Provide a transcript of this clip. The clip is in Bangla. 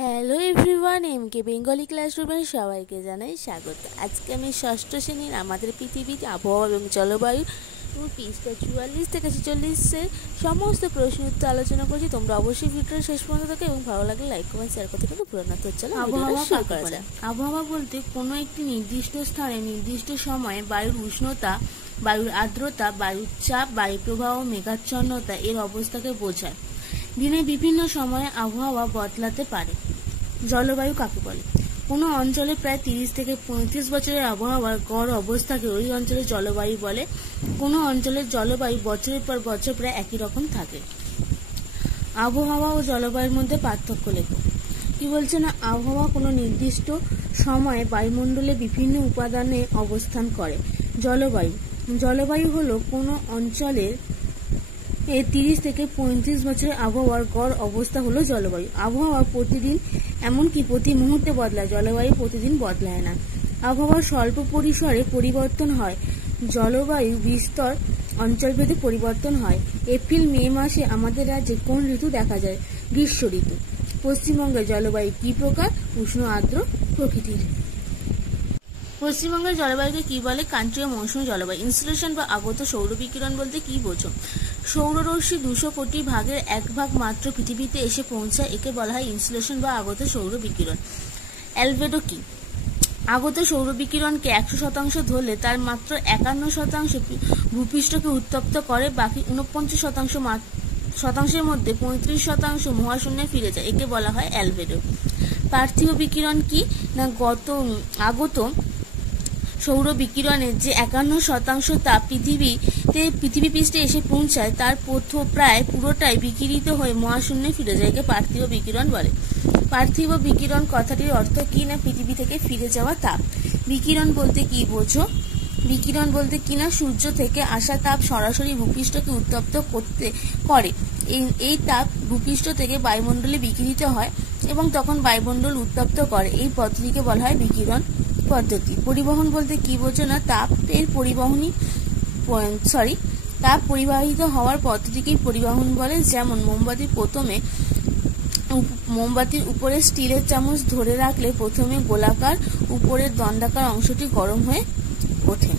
হ্যালো এভরিওয়ান, এমকে বেঙ্গলি ক্লাসরুমের সবাইকে জানাই স্বাগত। আজকে আমি ষষ্ঠ শ্রেণীর আমাদের পৃথিবীর আবহাওয়া এবং জলবায়ু এবং পৃষ্ঠা 44 থেকে 46-এর সমস্ত প্রশ্ন উত্তর আলোচনা করছি। তোমরা অবশ্যই ভিডিওটা শেষ পর্যন্ত দেখো এবং ভালো লাগলে লাইক কমেন্ট শেয়ার করতে কিন্তু ভুলো না। তো চলো আবহাওয়া শুরু করা যাক। আবহাওয়া বলতে কোনো একটি নির্দিষ্ট স্থানে নির্দিষ্ট সময়ে বায়ুর উষ্ণতা, বায়ুর আর্দ্রতা, বায়ুর চাপ, বায়ু প্রবাহ, মেঘাচ্ছন্নতা এর অবস্থাকে বোঝায়। দিনে বিভিন্ন সময়ে আবহাওয়া বদলাতে পারে। জলবায়ু কাকে বলে? কোনো অঞ্চলে প্রায় 30 থেকে 35 বছরের আবহাওয়ার গড় অবস্থাকে ওই অঞ্চলের জলবায়ু বলে। কোনো অঞ্চলের জলবায়ু বছরের পর বছর প্রায় একই রকম থাকে। আবহাওয়া ও জলবায়ুর মধ্যে পার্থক্য লেখো। কি বলছে না, আবহাওয়া কোনো নির্দিষ্ট সময়ে বায়ুমণ্ডলে বিভিন্ন উপাদানে অবস্থান করে। জলবায়ু হলো কোনো অঞ্চলের 30 থেকে 35 বছরের আবহাওয়ার গড় অবস্থা হলো জলবায়ু। আবহাওয়া প্রতিদিন এমনকি প্রতি মুহূর্তে বদলায়, জলবায়ু প্রতিদিন বদলায় না। আবহাওয়ার স্বল্প পরিসরে পরিবর্তন হয়, জলবায়ু বিস্তর অঞ্চলভেদে পরিবর্তন হয়। এপ্রিল মে মাসে আমাদের রাজ্যে কোন ঋতু দেখা যায়? গ্রীষ্ম ঋতু। পশ্চিমবঙ্গের জলবায়ু কি প্রকার? উষ্ণ আর্দ্র প্রকৃতির। পশ্চিমবঙ্গের জলবায়ুকে কি বলে? ক্রান্তীয় মৌসুমী জলবায়ু। ইনসুলেশন বা আগত সৌরবিকিরণ বলতে কি বোঝো? সৌররশ্মি 200 কোটি ভাগের 1 ভাগ মাত্র পৃথিবীতে এসে পৌঁছায়, একে বলা হয় ইনসুলেশন বা আগত সৌরবিকিরণ। অ্যালবেডো কি? আগত সৌরবিকিরণকে 100% ধরলে তার মাত্র 51% ভূপৃষ্ঠকে উত্তপ্ত করে, বাকি 49% মধ্যে 35% মহাশূন্যে ফিরে যায়, একে বলা হয় অ্যালবেডো। পার্থিব বিকিরণ কি না, আগত সৌর বিকিরণের যে 51% তাপ পৃথিবী পৃষ্ঠে এসে পৌঁছায় তার প্রায় পুরোটাই বিকিরিত হয়ে মহাশূন্যে ফিরে যায়, একে পার্থিব বিকিরণ বলে। পার্থিব বিকিরণ কথাটির অর্থ কি না, পৃথিবী থেকে ফিরে যাওয়া তাপ। বিকিরণ বলতে কি বোঝো? বিকিরণ বলতে কি না, সূর্য থেকে আসা তাপ সরাসরি ভূপৃষ্ঠকে উত্তপ্ত করে। এই তাপ ভূপৃষ্ঠ থেকে বায়ুমণ্ডলে বিকিরিত হয় এবং তখন বায়ুমণ্ডল উত্তপ্ত করে। এই পদ্ধতিকে বলা হয় বিকিরণ পদ্ধতি। পরিবহন বলতে কি বোঝো না, তাপ পরিবাহিত হওয়ার পদ্ধতিকেই পরিবহন বলে। যেমন মোমবাতির উপরে স্টিলের চামচ ধরে রাখলে প্রথমে গোলাকার উপরের দণ্ডাকার অংশটি গরম হয়ে ওঠে।